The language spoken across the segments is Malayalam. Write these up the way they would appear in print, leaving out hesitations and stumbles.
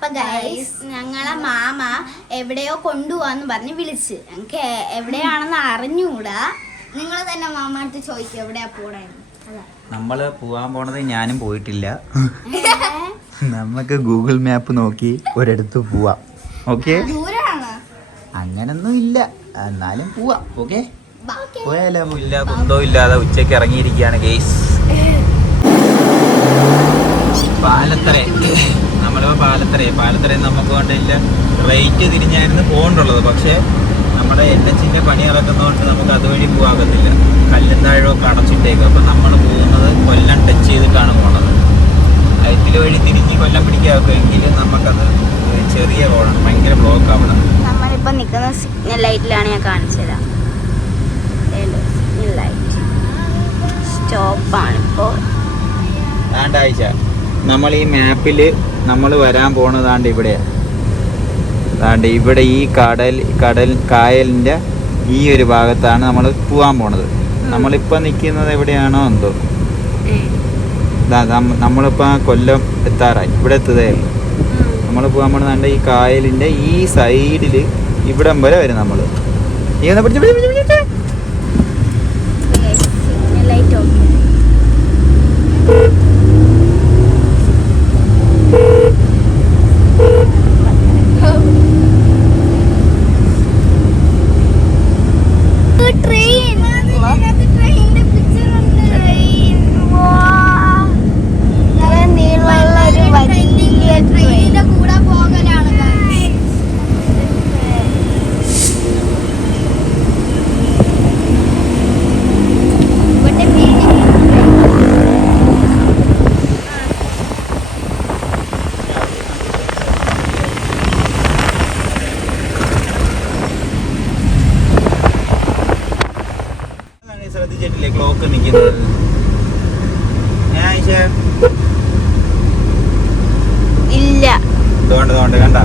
അപ്പൊ ഗൈസ് ഞങ്ങളെ മാമ എവിടെയോ കൊണ്ടുപോവാന്ന് പറഞ്ഞ് വിളിച്ച് ഞങ്ങൾക്ക് എവിടെയാണെന്ന് അറിഞ്ഞൂടാ. നിങ്ങൾ തന്നെ മാമ അടുത്ത് ചോദിക്കും എവിടെയാ പോണേന്ന്. നമ്മള് പോവാൻ പോണത് ഞാനും പോയിട്ടില്ല. നമുക്ക് ഗൂഗിൾ മാപ്പ് നോക്കി ഒരിടത്ത് പോവാം. ഓക്കെ, അങ്ങനൊന്നും ഇല്ല, എന്നാലും പോവാം. ഓക്കെ, പോയാലോ? ഇല്ല കുന്തോ ഇല്ലാതെ ഉച്ചക്ക് ഇറങ്ങിയിരിക്കുകയാണ് ഗെയ്സ്. പാലത്തറ, നമ്മളിപ്പോ പാലത്തറ നമുക്ക് വേണ്ടില്ല റേറ്റ് തിരിഞ്ഞായിരുന്നു പോകണ്ടുള്ളത്. പക്ഷെ നമ്മുടെ LHന്റെ പണി നടക്കുന്നതുകൊണ്ട് നമുക്ക് അതുവഴി പോകാകത്തില്ല. കല്ലുംതാഴമൊക്കെ അടച്ചിട്ടേക്കും. അപ്പൊ നമ്മൾ പോകുന്നത് കൊല്ലം ടച്ച് ചെയ്തിട്ടാണ് പോണത്. ഇതിൽ വഴി തിരിഞ്ഞ് കൊല്ലം പിടിക്കാമെങ്കിൽ നമുക്കത് ചെറിയ റോഡാണ്, ഭയങ്കര ബ്ലോക്ക് അവിടെ. നമ്മളിപ്പോ നിൽക്കുന്ന സിഗ്നൽ ലൈറ്റിലാണ് ഞാൻ കാണിച്ചത്. Signal light സ്റ്റോപ്പാണിപ്പോ. ആണ്ടാഴ്ച നമ്മൾ ഈ മാപ്പിൽ നമ്മൾ വരാൻ പോണതാണ്ട് ഇവിടെയാണ്. അതാണ്ട് ഇവിടെ ഈ കായലിൻ്റെ ഈ ഒരു ഭാഗത്താണ് നമ്മൾ പോവാൻ പോണത്. നമ്മളിപ്പോൾ നിൽക്കുന്നത് എവിടെയാണോ എന്തോ. നമ്മളിപ്പോൾ കൊല്ലം എത്താറായി, ഇവിടെ എത്തുകയേ ഉള്ളൂ. നമ്മൾ പോകാൻ പോണതാണ്ട് ഈ കായലിൻ്റെ ഈ സൈഡിൽ ഇവിടം വരെ വരും. നമ്മൾ ഈ ഒന്ന് പിടിച്ച് ശ്രദ്ധിച്ചിട്ടില്ലേ ക്ലോക്ക് നിൽക്കുന്നത്? ഇല്ല, തോണ്ട് കണ്ട.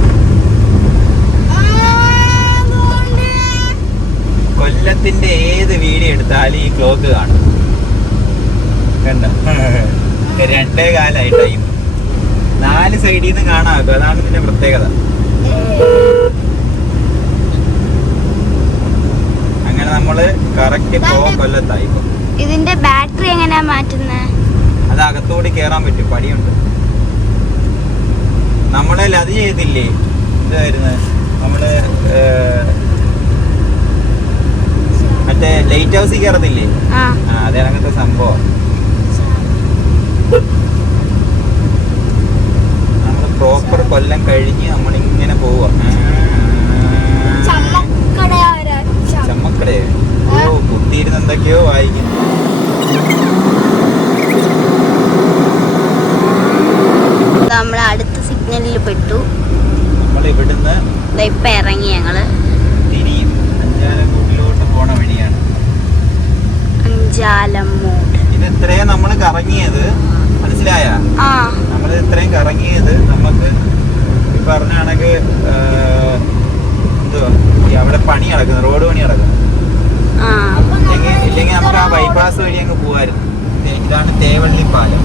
കൊല്ലത്തിന്റെ ഏത് വീഡിയോ എടുത്താലും ഈ ക്ലോക്ക് കാണും. കണ്ട 2:15 ടൈം. 4 സൈഡിൽ നിന്ന് കാണാം. അതാണ് ഇതിന്റെ പ്രത്യേകത. അങ്ങനെ നമ്മള് കറക്റ്റ് കൊല്ലത്തായി. ഇതിന്റെ ബാറ്ററി എങ്ങനെയാ മാറ്റുന്നത്? അത് അകത്തോടി കേറാൻ പറ്റും, പടിയുണ്ട്. നമ്മളെല്ലാം അത് ചെയ്തില്ലേ, ഇതായിരുന്നു നമ്മള് മറ്റേ ലൈറ്റ് ഹൗസിൽ കയറത്തില്ലേ, അതേ അങ്ങനത്തെ സംഭവം. നമ്മള് പ്രോപ്പർ കൊല്ലം കഴിഞ്ഞ് നമ്മളിങ്ങനെ പോവാ. ചമ്മക്കടയോ? ഓ, കുത്തിയിരുന്ന് എന്തൊക്കെയോ വായിക്കുന്നു. നമ്മൾ അടുത്ത സിഗ്നലിൽ പെട്ടു. നമ്മൾ ഇവിടുന്ന് ഇപ്പൊ ഇറങ്ങി. ഞങ്ങള് തിരിയും അഞ്ചാലമൂടിലോട്ട് പോണ വഴിയാണ്. അഞ്ചാലമൂട്. ഇത് ഇത്രയും നമ്മൾ കറങ്ങിയത് മനസ്സിലായ? നമ്മൾ ഇത്രയും കറങ്ങിയത് നമുക്ക് ഈ പറഞ്ഞ കണക്ക് എന്തുവാ അവിടെ പണി നടക്കുന്നു, റോഡ് പണി നടക്കുന്നു. ഇല്ലെങ്കിൽ നമുക്ക് ആ ബൈപ്പാസ് വഴി അങ്ങ് പോവായിരുന്നു. ഇതാണ് തേവള്ളി പാലം.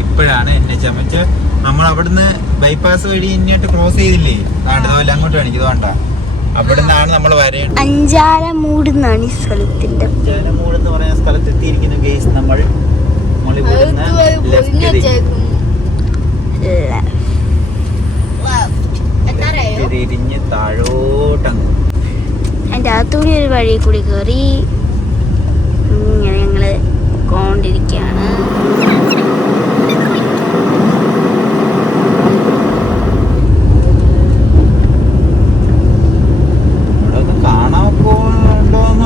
ഇപ്പോഴാണ് എന്നെ ചമച്ച് നമ്മൾ അവിടുന്ന് ബൈപ്പാസ് വഴി ഇങ്ങോട്ട് ക്രോസ് ചെയ്തില്ലേ, അതുപോലെ അങ്ങോട്ട് കാണിക്കും. വേണ്ട, അവിടെ നിന്നാണ് നമ്മൾ വരേണ്ടത്. അഞ്ചാലമൂട് എന്നാണ് ഈ സ്ഥലത്തിന്റെ. അഞ്ചാലമൂട് എന്ന് പറയുന്ന സ്ഥലത്ത് എത്തിയിരിക്കുന്നു ഗെയ്സ്. നമ്മൾ തിരിഞ്ഞ് താഴോട്ടങ്ങ് അതിന്റെ അകത്തൂടി ഒരു വഴി കൂടി കയറി ഇങ്ങനെ ഞങ്ങള് കൊണ്ടിരിക്കുകയാണ്.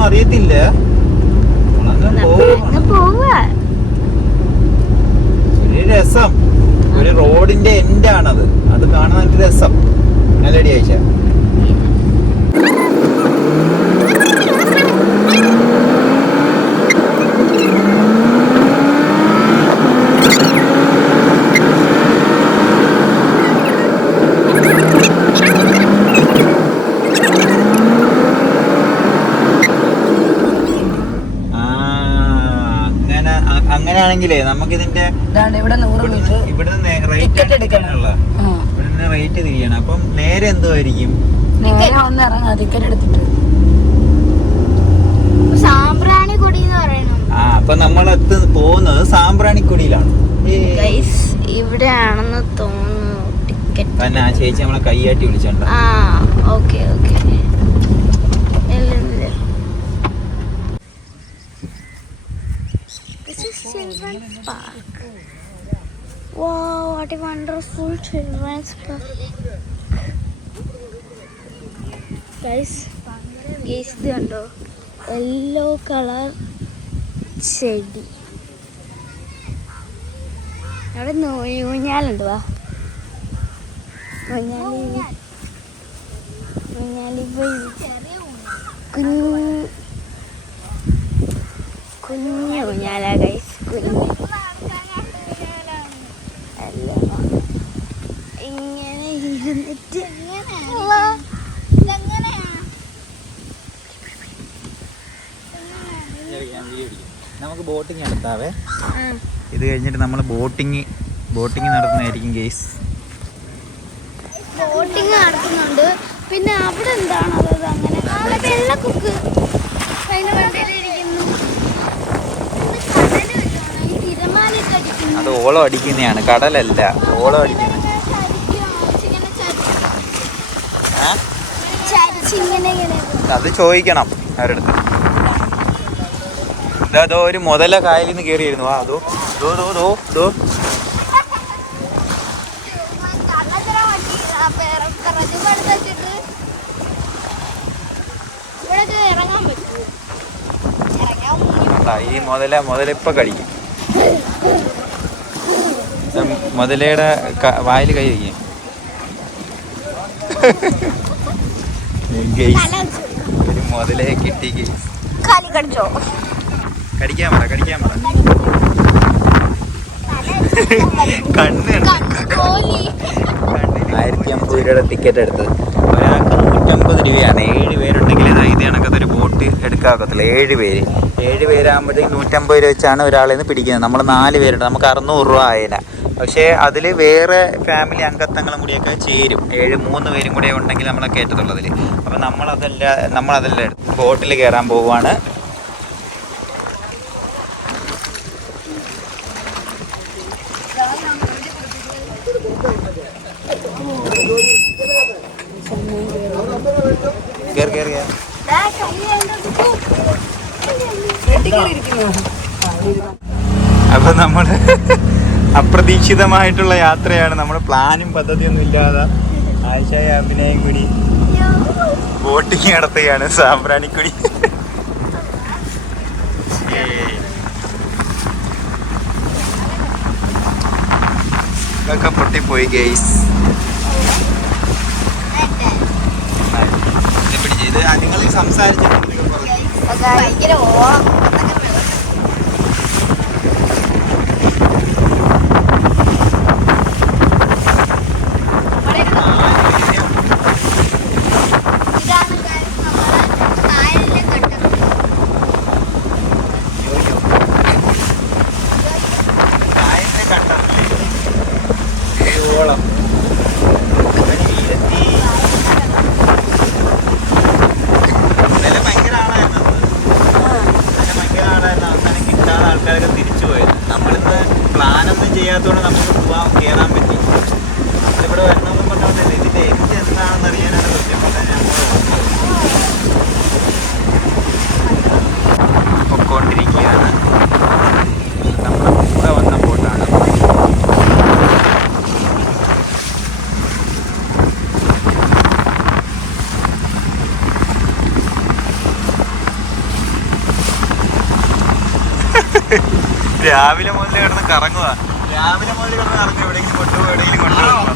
അറിയത്തില്ല, ഒരു രസം. ഒരു റോഡ് റോഡിന്റെ എൻഡ് ആണത്. അത് കാണാൻ നല്ല രസം. നല്ലടി ആയിച്ച. അങ്ങനെയാണെങ്കിലേ നമുക്ക് ഇതിന്റെ ഇവിടുന്ന് റേറ്റ് തിരിയണം. അപ്പം നേരെ എന്തുമായിരിക്കും? സാമ്പ്രാണിക്കൊടി എന്ന് പറയണം. അപ്പൊ നമ്മൾ പോകുന്നത് സാമ്പ്രാണിക്കൊടിയിലാണ്. ഇവിടെയാണെന്ന് തോന്നുന്നു ടിക്കറ്റ്. തന്നെ ആ ചേച്ചി നമ്മളെ കൈയാട്ടി വിളിച്ചോണ്ട. Okay okay. Children's Park. Wow, what a wonderful children's park. Guys, ഇത് കണ്ടോ? യെല്ലോ കളർ ചെടി. അവിടെ ഊഞ്ഞാലുണ്ട്. വാ ഊഞ്ഞാലി പോയി കുഞ്ഞു ഊഞ്ഞാല ഗൈസ്. കുഞ്ഞു അല്ല ഇങ്ങനെ ഇരുന്നിട്ട് നമുക്ക് ബോട്ടിങ് നടത്താവേ. ഇത് കഴിഞ്ഞിട്ട് നമ്മൾ ബോട്ടിങ് നടത്തുന്നതായിരിക്കും ഗൈസ്. ബോട്ടിങ് നടത്തുന്നുണ്ട്. പിന്നെ അവിടെ എന്താണത്? അങ്ങനെ വെള്ളക്കുക്ക് അത് ഓളം അടിക്കുന്നതാണ്, കടലല്ല. ഓളം അടിക്കുന്നത്. അത് ചോദിക്കണം അവരടുത്ത്. ഇതോ ഒരു മുതല കായലിൽ നിന്ന് കയറിയിരുന്നു. അതോ ഈ മുതലിപ്പ കഴിക്കും. മുതലയുടെ വായിൽ കൈ വയ്ക്കും. ഒരു മുതലയെ കിട്ടി. കടിക്കാൻ പറ കണ്ണ്. 1050 രൂപയുടെ ടിക്കറ്റ് എടുത്തത്. ഒരാൾക്ക് 150 രൂപയാണ്. 7 പേരുണ്ടെങ്കിൽ ഇത് കണക്കത്തൊരു ബോട്ട് എടുക്കാക്കത്തില്ല. 7 പേരാകുമ്പോഴത്തേക്കും 150 രൂപ വെച്ചാണ് ഒരാളിൽ നിന്ന് പിടിക്കുന്നത്. നമ്മൾ 4 പേരുണ്ട്, നമുക്ക് 600 രൂപ ആയേന. പക്ഷേ അതിൽ വേറെ ഫാമിലി അംഗത്വങ്ങളും കൂടിയൊക്കെ ചേരും. 3 പേരും കൂടെ ഉണ്ടെങ്കിൽ നമ്മളെ കയറ്റത്തുള്ളതിൽ. അപ്പം നമ്മളതെല്ലാം ബോട്ടിൽ കയറാൻ പോവുകയാണ്. അപ്പൊ നമ്മള് അപ്രതീക്ഷിതമായിട്ടുള്ള യാത്രയാണ്. നമ്മൾ പ്ലാനും പദ്ധതിയൊന്നും ഇല്ലാതെ ആയിഷായ അഭിനയം കൂടി ബോട്ടിങ് നടത്തുകയാണ് സാമ്പ്രാണിക്കുടി. ഇതൊക്കെ പൊട്ടിപ്പോയി ഗെയ്സ്. ഇത് നിങ്ങൾ സംസാരിച്ചിട്ടുണ്ട്. ആൾക്കാരൊക്കെ തിരിച്ചു പോയത്. നമ്മളിന്ന് പ്ലാനൊന്നും ചെയ്യാത്തതുകൊണ്ട് നമുക്ക് പോവാൻ കയറാൻ പറ്റി. ഇവിടെ വരണമെന്നും പറഞ്ഞോണ്ടല്ലേ. ഇതിന്റെ എനിക്ക് എന്താണെന്ന് അറിയാനാണ് സത്യം പറഞ്ഞാൽ ഞങ്ങൾ പൊക്കോണ്ടിരിക്കുകയാണ്. നമ്മുടെ കൂടെ വന്ന ബോട്ടാണ്. രാവിലെ മുതലേ കിടന്ന് കറങ്ങുക. രാവിലെ മുതൽ കിടന്ന് ഇറങ്ങും എവിടെയെങ്കിലും കൊണ്ടുപോകും എവിടെയെങ്കിലും കൊണ്ടുപോകും.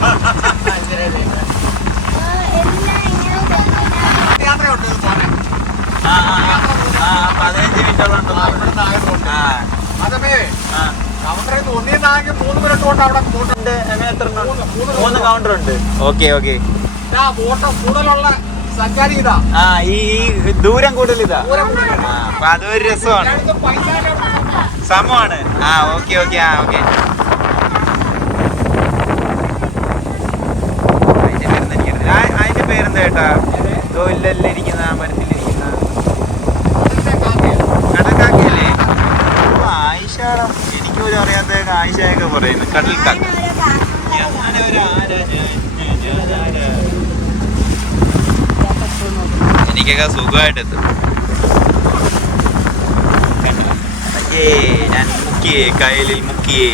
ആ 15 മിനിറ്റോളം മൂന്ന് കൗണ്ടർ ഉണ്ട്. Okay okay. ആ ഈ ദൂരം കൂടുതൽ ഇതാ. അപ്പൊ അതൊരു രസമാണ്, സമമാണ്. ആ ഓക്കെ ഓക്കെ. ആ ഓക്കെ. അതിന്റെ പേരെന്താ ചേട്ടാ? തൊഴിലിരിക്കുന്ന മരത്തിലിരിക്കുന്ന കടക്കാക്കയല്ലേ? ആയിഷാടം എനിക്ക് പോലും അറിയാത്ത ആയിഷയൊക്കെ പറയുന്നു. കടൽക്കാക്ക. എനിക്കൊക്കെ സുഖമായിട്ട് എത്തും. ഞാൻ മുക്കിയേ, കായലിൽ മുക്കിയേ.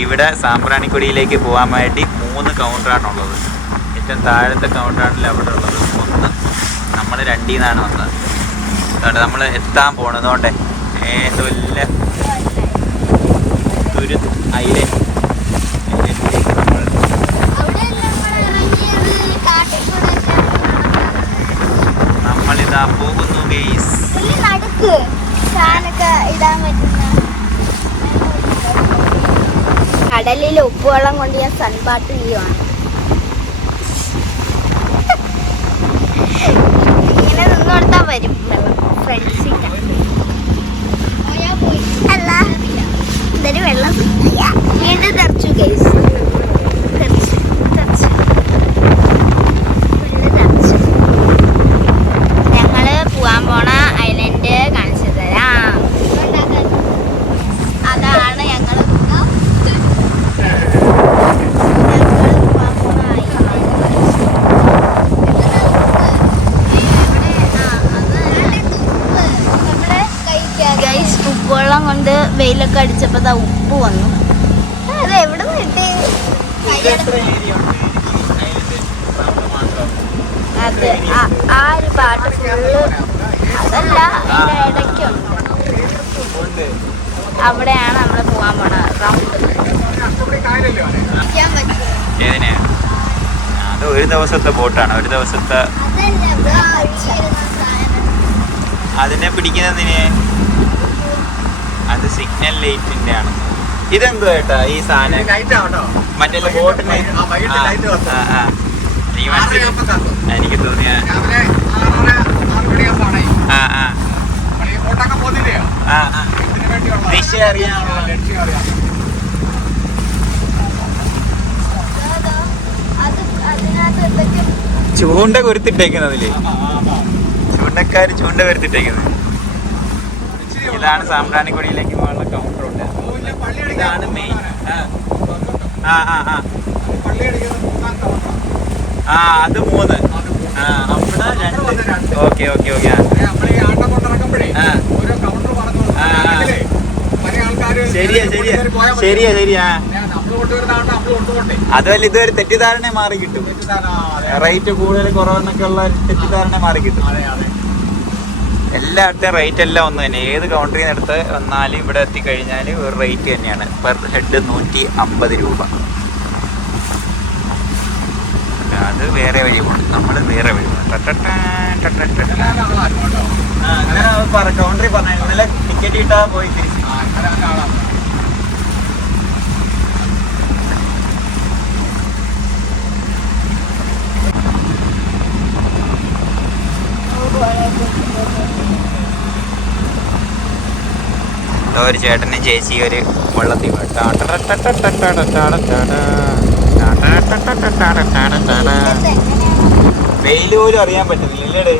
ഇവിടെ സാമ്പ്രാണിക്കൊടിയിലേക്ക് പോകാൻ വേണ്ടി 3 കൗണ്ടറാണുള്ളത്. ഏറ്റവും താഴത്തെ കൗണ്ടറാണല്ലോ അവിടെ ഉള്ളത് 1. നമ്മൾ 2 നിന്നാണ് വന്നത്. അതുകൊണ്ട് നമ്മൾ എത്താൻ പോണതുകൊണ്ടേ ഏതല്ല ഒരു അയിലേ നമ്മളിതാ പോകുന്നു ഗെയ്സ്. കടലിൽ ഉപ്പുവെള്ളം കൊണ്ട് ഞാൻ സൺപാട്ട് ചെയ്യുവാണ്. ഇങ്ങനെ നിന്നോർത്താ വരും വെള്ളം. ഫ്രണ്ട്സിന്റെ അല്ല ഇതൊരു വെള്ളം വീണ്ടും തെറിച്ചു ഗൈസ്. ഞങ്ങള് പോവാൻ പോണ ഐലൻഡ് കാണിച്ചു തരാം. അതാണ് ഞങ്ങള് ഉപ്പുവെള്ളം കൊണ്ട് വെയിലൊക്കെ അടിച്ചപ്പോ ഉപ്പ് വന്നു. അത് എവിടെ നിന്ന് കിട്ടി? അത് ആ ഒരു പാട്ട് ഫുള്ള് അതല്ല, അതിന്റെ ഇടയ്ക്കുണ്ട്. അവിടെയാണ് നമ്മള് പോവാൻ പോണ റൗണ്ട്. അത് ഒരു ദിവസത്തെ ബോട്ടാണ്. ഒരു ദിവസത്തെ അതിനെ പിടിക്കുന്നതിന് അത് സിഗ്നൽ ലൈറ്റിന്റെ ആണ്. ഇതെന്തോ ഏട്ടാ ഈ സാധനം? മറ്റേ ബോട്ടിന് എനിക്ക് തോന്നിയ ദിശ അറിയാണോ? ചൂണ്ട കൊരുത്തിട്ടേക്കുന്നതില് ചൂണ്ടക്കാര് ചൂണ്ട കൊരുത്തിട്ടേക്കുന്നത്. ഇതാണ് സാമ്പ്രാണിക്കൊടിയിലേക്ക് പോകാനുള്ള കൗണ്ടർ ഉണ്ട്. ഇതാണ് മെയിൻ. അത് 3. അവിടെ 2. Okay okay okay. ശരിയാ ശരിയാ ശരിയാ ശരിയാ. അതുമല്ല ഇതൊരു തെറ്റിദ്ധാരണ മാറി കിട്ടും. റേറ്റ് കൂടുതൽ കുറവെന്നൊക്കെ ഉള്ള തെറ്റിദ്ധാരണ മാറി കിട്ടും. എല്ലായിടത്തെയും റേറ്റ് എല്ലാം ഒന്ന് തന്നെ. ഏത് കൗണ്ടറിൽ നിന്ന് എടുത്ത് വന്നാലും ഇവിടെ എത്തിക്കഴിഞ്ഞാൽ ഒരു റേറ്റ് തന്നെയാണ്. പെർ ഹെഡ് 150 രൂപ. അത് വേറെ വഴി പോകും, നമ്മൾ വേറെ വഴി പോകും. കൗണ്ടറിൽ പറഞ്ഞ ഇന്നലെ ടിക്കറ്റ് കിട്ടാ പോയി തിരിച്ച്. ഒരു ചേട്ടനും ചേച്ചി ഒരു വെള്ളത്തിൽ വെയിൽ പോലും അറിയാൻ പറ്റുന്നില്ല ഇല്ലേടേ.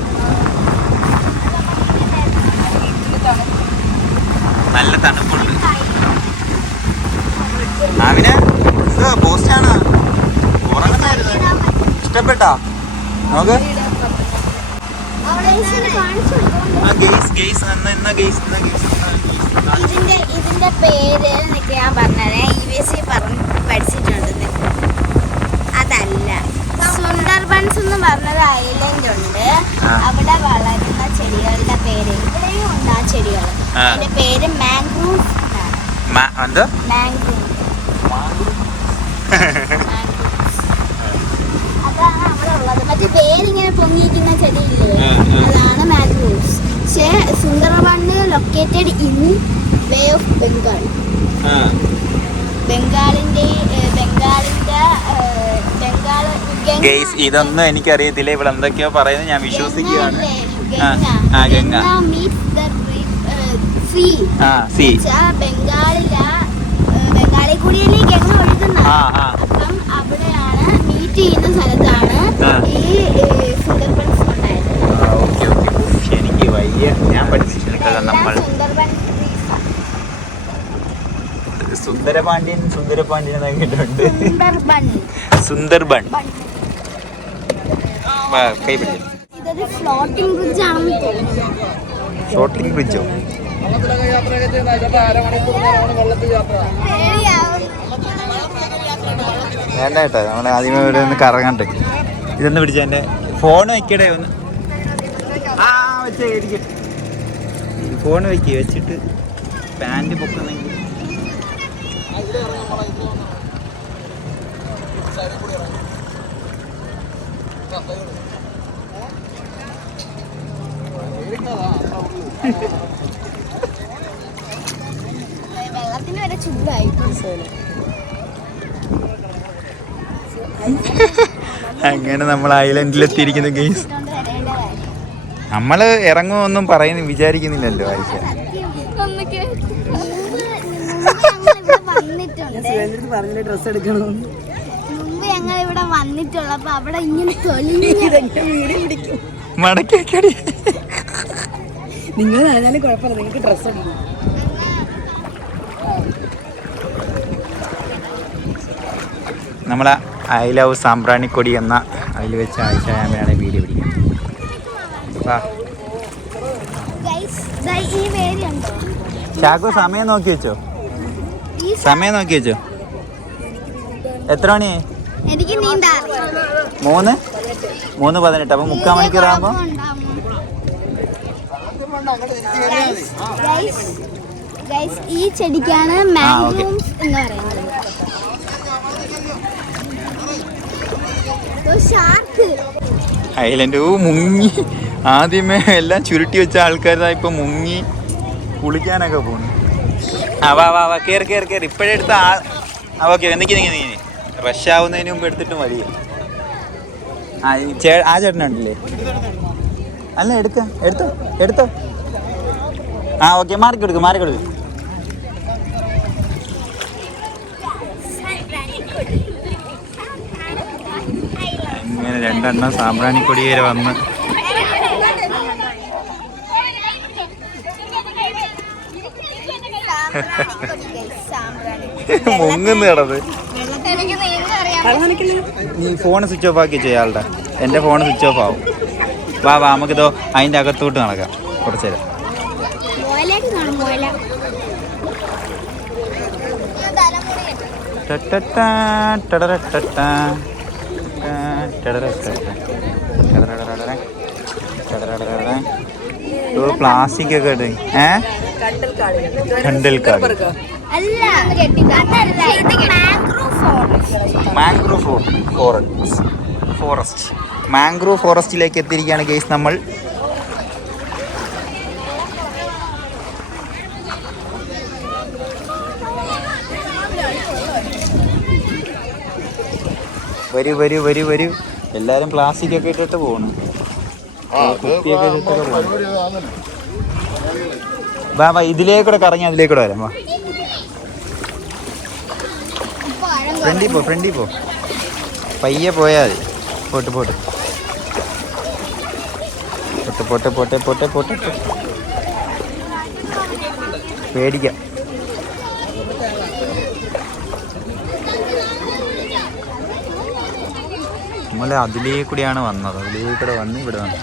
നല്ല തണുപ്പുണ്ട്. അവന് ഇത് പോസ്റ്റാണ്. ഉറങ്ങുന്നായിരുന്നു. ഇഷ്ടപ്പെട്ടാ നോക്ക്. ഇതിന്റെ പേര് ഞാൻ പറഞ്ഞത് EVC പഠിച്ചിട്ടുണ്ട്. അതല്ല, സുന്ദർബൻസ് എന്ന് പറഞ്ഞൊരു ഐലൻഡ് ഉണ്ട്. അവിടെ വളരുന്ന ചെടികളുടെ പേര് ഇവിടെയും ഉണ്ട്. ആ ചെടികൾ അതിന്റെ പേര് മാംഗ്രൂവ്. എന്തോ മാംഗ്രോ. അതാണ് അവിടെ ഉള്ളത്. മറ്റേ വേരിങ്ങനെ പൊങ്ങിയിരിക്കുന്ന ചെടിയില്ലേ, അതാണ് മാംഗ്രോവ്സ്. പക്ഷേ Sundarban located in bay of Bengal. Guys ഇതൊന്നും എനിക്കറിയത്തില്ല. ഇവിടെ എന്തൊക്കെയോ പറയുന്നത് ഞാൻ വിശ്വസിക്കുകയാണ്. ബംഗാളിൽ കൂടിയല്ലേ ഗംഗ ഒഴുകുന്നത്. അപ്പം അവിടെയാണ് മീറ്റ് ചെയ്യുന്ന സ്ഥലത്താണ് ഈ സുന്ദർബൻസ് ഉണ്ടായത്. എനിക്ക് വയ്യ, ഞാൻ പഠിച്ചിട്ടുണ്ട്. നമ്മൾ സുന്ദരപാണ്ഡ്യൻ കേട്ടിട്ടുണ്ട്. സുന്ദർബൺ കൈ പിടിച്ചു. ഇതൊരു ഫ്ലോട്ടിംഗ് ബ്രിഡ്ജ് ആണെന്ന് തോന്നുന്നു. ഫ്ലോട്ടിംഗ് ബ്രിഡ്ജോ? വേണ്ട കേട്ടോ, നമ്മൾ ആദ്യമേ ഇവിടെ ഒന്ന് കറങ്ങട്ടെ. ഇതൊന്ന് പിടിച്ച എൻ്റെ ഫോൺ വയ്ക്കടേ ഒന്ന്. വെച്ചേ ഫോൺ വെച്ചിട്ട് പാൻറ് പൊക്കുന്നെങ്കിൽ വെള്ളത്തിന് വരെ ചൂടായി. അങ്ങനെ നമ്മൾ ഐലൻഡിലെത്തിയിരിക്കുന്നു ഗെയ്സ്. നമ്മള് ഇറങ്ങുമൊന്നും വിചാരിക്കുന്നില്ലല്ലോ ആയിഷ. മുമ്പ് ഞങ്ങൾ ഇവിടെ വന്നിട്ടുള്ളപ്പോ അവിടെ ഇങ്ങനെ മടക്കി നിങ്ങൾ ആയാലും കുഴപ്പമില്ല, നിങ്ങൾക്ക് ഡ്രസ്സ് എടുക്കും. നമ്മളെ ഐ ലവ് സാമ്പ്രാണിക്കൊടി എന്ന അതിൽ വെച്ച് ആയിഷ ആമയാണ് വീഡിയോ പിടിക്കുന്നത്. ചാക്കോ സമയം നോക്കി വെച്ചോ, എത്ര മണിയായി? എനിക്ക് നീന്താം. 3:18. അപ്പൊ 3/4 മണിക്കൂറാകുമ്പോ ഈ ചെടിക്കാണ് മാംഗ്രോവ്സ് എന്ന് പറയുന്നത്. ഐലൻഡ് മുങ്ങി. ആദ്യമേ എല്ലാം ചുരുട്ടി വെച്ച ആൾക്കാരാ ഇപ്പൊ മുങ്ങി കുളിക്കാനൊക്കെ പോണു. വാ കേറി ഇപ്പഴേ എടുത്ത ഓക്കെ. നീ റഷ് ആവുന്നതിന് മുമ്പ് എടുത്തിട്ട് മതി. ആ ചേട്ടനുണ്ടല്ലേ? അല്ല എടുത്തോ. ഓക്കെ, മാറിക്കൊടുക്ക്. ഇങ്ങനെ 2 എണ്ണം സാമ്പ്രാണിക്കൊടി വരെ വന്ന് മുങ്ങുന്നു കിടന്ന്. നീ ഫോൺ സ്വിച്ച് ഓഫ് ആക്കി ചെയ്യാളുടെ. എൻ്റെ ഫോൺ സ്വിച്ച് ഓഫ് ആവും. വാ നമുക്കിതോ അതിൻ്റെ അകത്തോട്ട് നടക്കാം കുറച്ച് നേരം. പ്ലാസ്റ്റിക് ഒക്കെ ഇട്ട് കണ്ടൽക്കാട്. മാംഗ്രൂവ് ഫോറസ്റ്റിലേക്ക് എത്തിയിരിക്കുകയാണ് ഗൈസ് നമ്മൾ. വരൂ. എല്ലാരും പ്ലാസ്റ്റിക് ഒക്കെ ഇട്ടിട്ട് പോണു. കുപ്പിയൊക്കെ ഇട്ടിട്ട് പോണു. വാ ഇതിലേക്കൂടെ കറങ്ങി അതിലേക്കൂടെ വരാം. വാ ഫ്രണ്ടിൽ പോ. പയ്യെ പോയാൽ മതി. പോട്ട്. പേടിക്കാം. നമ്മൾ അതിലേക്കൂടെയാണ് വന്നത്. അതിലേക്കൂടെ വന്ന് ഇവിടെ വന്നു.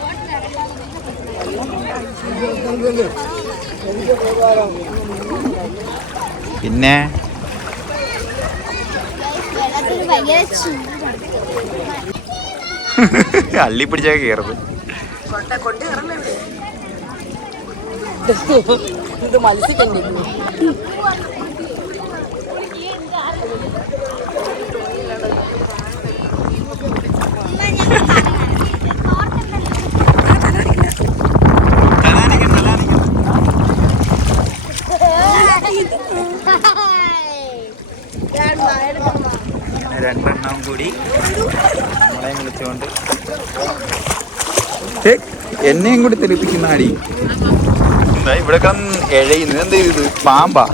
പിന്നെ അള്ളി പിടിച്ചൊക്കെ കയറുന്നത്. രണ്ടെണ്ണം കൂടി നമ്മളെ വിളിച്ചുകൊണ്ട് എന്നെയും കൂടി തെളിപ്പിക്കുന്ന അടി. എന്താ ഇവിടെ എഴയുന്നത്? എന്ത് ചെയ്ത് പാമ്പാ?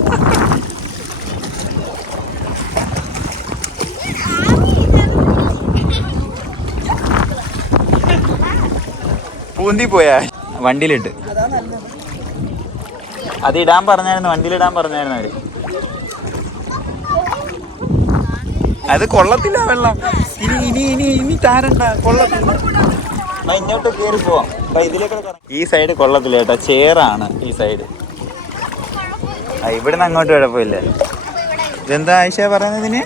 പൂന്തി പോയാ വണ്ടിയിലിട്ട്. അത് ഇടാൻ പറഞ്ഞായിരുന്നു, വണ്ടിയിലിടാൻ പറഞ്ഞായിരുന്നു അവര്. അത് കൊള്ളത്തില്ല വെള്ളം. ഇനി ഇനി ഇനി ഇനി താരണ്ട, കൊള്ളത്തില്ല. ഇങ്ങോട്ട് കയറി പോവാം. ഇതിലേക്ക് ഈ സൈഡ് കൊള്ളത്തില്ല കേട്ടോ, ചേറാണ് ഈ സൈഡ്. ഇവിടുന്ന് അങ്ങോട്ട് കുഴപ്പമില്ല. ഇതെന്താ ആയിഷ പറയുന്നതിന്?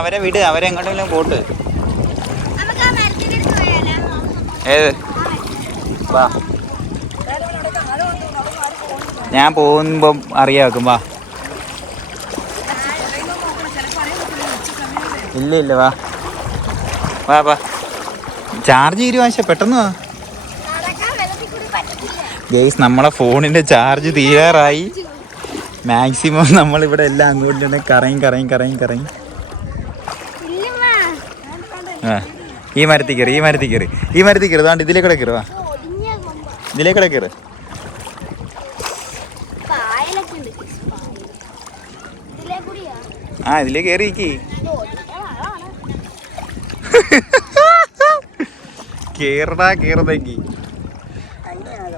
അവരെ വിട്, അവരെ എങ്ങോട്ടെങ്കിലും പോട്ട്. ഏത് വാ, ഞാൻ പോകുമ്പം അറിയാക്കും. വാ. ഇല്ല ഇല്ല, വാ വാ വാ. ചാർജ് തീരുവാ, പെട്ടെന്ന് വാ. ഗൈസ്, നമ്മളെ ഫോണിന്റെ ചാർജ് തീരാറായി. മാക്സിമം നമ്മളിവിടെ എല്ലാം അങ്ങോട്ട് തന്നെ കറങ്ങി. ഈ മരത്തിൽ കയറി അതുകൊണ്ട് ഇതിലേക്കൂടെ കയറി. വാ, ഇതിലേക്കൂടെ കയറി. ഇതിലേക്ക് കയറിക്ക്. കേറതെങ്കി.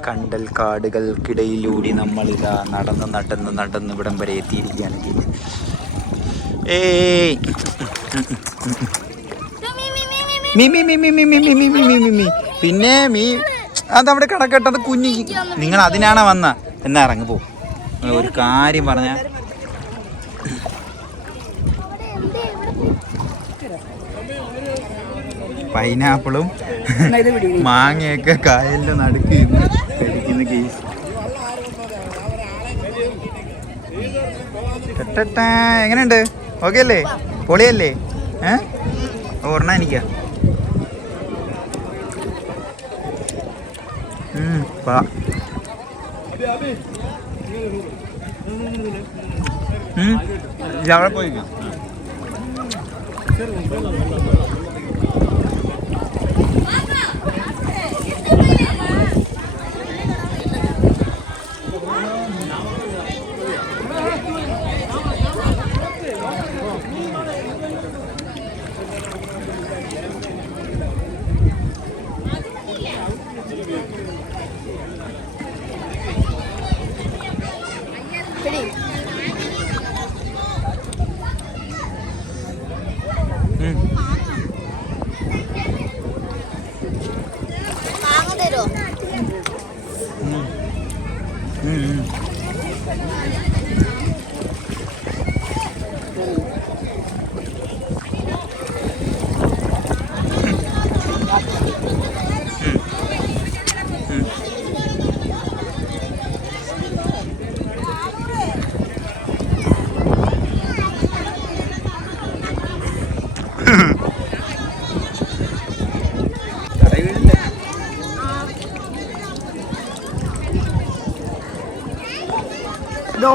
കണ്ടൽ കാടുകൾക്കിടയിലൂടെ നമ്മളിതാ നടന്ന് ഇവിടം വരെ എത്തിയിരിക്കുകയാണ്. പിന്നെ അതവിടെ കിടക്കട്ടത് കുഞ്ഞി. നിങ്ങൾ അതിനാണോ വന്ന? എന്നാ ഇറങ്ങി പോ. ഒരു കാര്യം പറഞ്ഞ, പൈനാപ്പിളും മാങ്ങയൊക്കെ കായലിന്റെ നടുക്ക് കഴിക്കുന്ന കേസ്. എങ്ങനെയുണ്ട്? ഓക്കെ അല്ലേ? പൊളിയല്ലേ? ഒരെണ്ണം എനിക്കാ. അവിടെ പോയിക്കാം.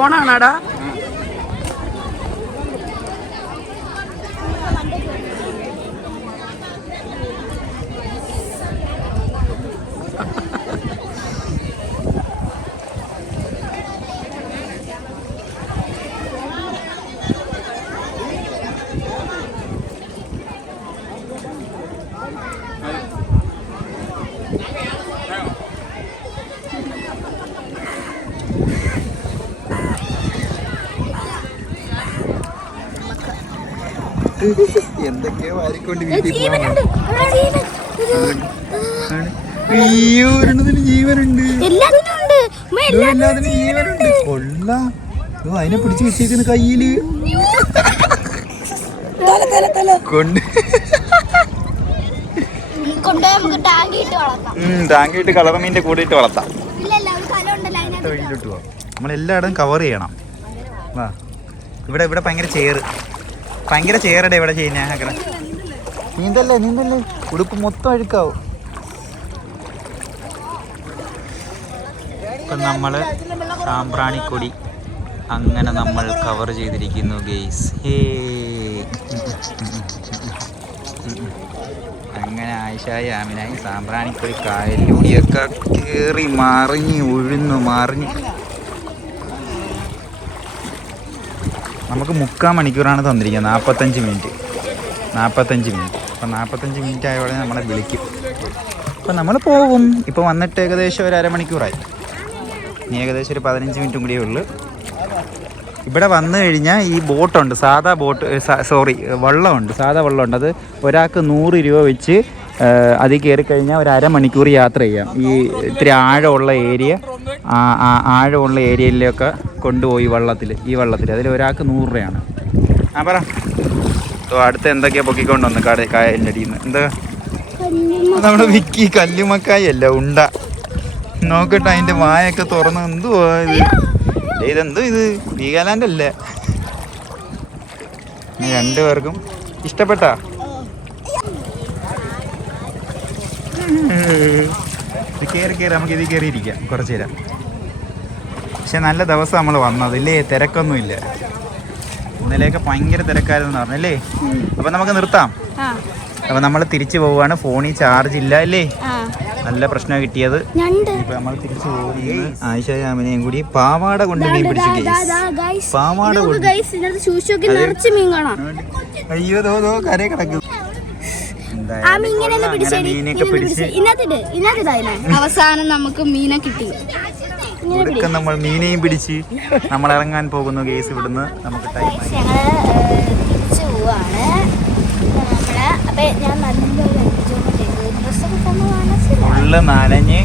ഓണാണാടാ. എന്തൊക്കെയോ വാരിക്കൊണ്ട് വീട്ടിൽ ഒരെണ്ണത്തിന് ജീവനുണ്ട്. എല്ലാത്തിനും ജീവനുണ്ട്. കൊള്ളാം. അതിനെ പിടിച്ച് വെച്ചേക്കുന്ന കയ്യില് കൊണ്ട് ടാങ്കിയിട്ട് കളർ മീനിന്റെ കൂടെ ഇട്ട് വളർത്താം. വഴിയിലോട്ട് പോവാം. നമ്മളെല്ലായിടവും കവർ ചെയ്യണം. വാ, ഇവിടെ ഇവിടെ ഭയങ്കര ചേറടെ ഇവിടെ ചെയ്യുന്ന നീന്തല്ലേ ഉടുപ്പ് മൊത്തം അഴുക്കാവും. ഇപ്പം നമ്മൾ സാമ്പ്രാണിക്കൊടി അങ്ങനെ നമ്മൾ കവർ ചെയ്തിരിക്കുന്നു ഗെയ്സ്. അങ്ങനെ ആയിഷായി ആമിനായി സാമ്പ്രാണിക്കൊടി കായലിലൂടെയൊക്കെ കയറി മറിഞ്ഞ് നമുക്ക് 3/4 മണിക്കൂറാണ് തന്നിരിക്കുന്നത്. 45 മിനിറ്റ്. അപ്പം 45 മിനിറ്റ് ആയതോടെ നമ്മളെ വിളിക്കും. അപ്പം നമ്മൾ പോകും. ഇപ്പോൾ വന്നിട്ട് ഏകദേശം ഒരു അരമണിക്കൂറായി. ഇനി ഏകദേശം ഒരു 15 മിനിറ്റും കൂടിയേ ഉള്ളൂ. ഇവിടെ വന്നു കഴിഞ്ഞാൽ ഈ ബോട്ടുണ്ട്, സാധാ ബോട്ട്, വള്ളമുണ്ട്, സാധാ വള്ളമുണ്ട്. അത് ഒരാൾക്ക് 100 രൂപ വെച്ച് അതിൽ കയറി കഴിഞ്ഞാൽ ഒരു അരമണിക്കൂർ യാത്ര ചെയ്യാം. ഈ ഇത്തിരി ആഴമുള്ള ഏരിയയിലൊക്കെ കൊണ്ടുപോയി ഈ വള്ളത്തിൽ അതിൽ ഒരാൾക്ക് 100 രൂപയാണ്. പറ അടുത്ത് എന്തൊക്കെയാണ് പൊക്കിക്കൊണ്ടുവന്ന് കായലിൻ്റെ അടിയിൽ നിന്ന്? എന്താ നമ്മുടെ വിക്കി കല്ലുമക്കായി അല്ല, ഉണ്ട. നോക്കട്ടെ അതിൻ്റെ വായൊക്കെ തുറന്ന്. എന്തുവാ ഇതെന്തോ ഇത്? വീഗാലാൻഡ് അല്ലേ? രണ്ടുപേർക്കും ഇഷ്ടപ്പെട്ടാ? കയറി നമുക്ക് ഇതിൽ കയറിയിരിക്കാം കുറച്ച് നേരം. പക്ഷെ നല്ല ദിവസം നമ്മൾ വന്നതില്ലേ, തിരക്കൊന്നുമില്ല. ഇന്നലെയൊക്കെ ഭയങ്കര തിരക്കാരെന്ന് പറഞ്ഞല്ലേ. അപ്പം നമുക്ക് നിർത്താം. അപ്പം നമ്മൾ തിരിച്ചു പോവുകയാണ്. ഫോണിൽ ചാർജ് ഇല്ല അല്ലേ? നല്ല പ്രശ്നം കിട്ടിയത്. ഇപ്പം നമ്മൾ തിരിച്ചു പോകുന്നത് ആയിഷയും ആമിനയും കൂടി പാവാട കൊണ്ട് മീൻ പിടിച്ചു. പാവാട കൊണ്ട് അയ്യോ ദോ കരയെ കിടക്കും. മീനൊക്കെ പിടിച്ച് അവസാനം നമുക്ക് മീനെ കിട്ടി. നമ്മൾ മീനെയും പിടിച്ച് നമ്മൾ ഇറങ്ങാൻ പോകുന്നു കേസ്. ഇവിടുന്ന് നമുക്ക് ടൈം തിരിച്ചു പോവാണ്. ഞാൻ ഫുള്ള് നനഞ്ഞ്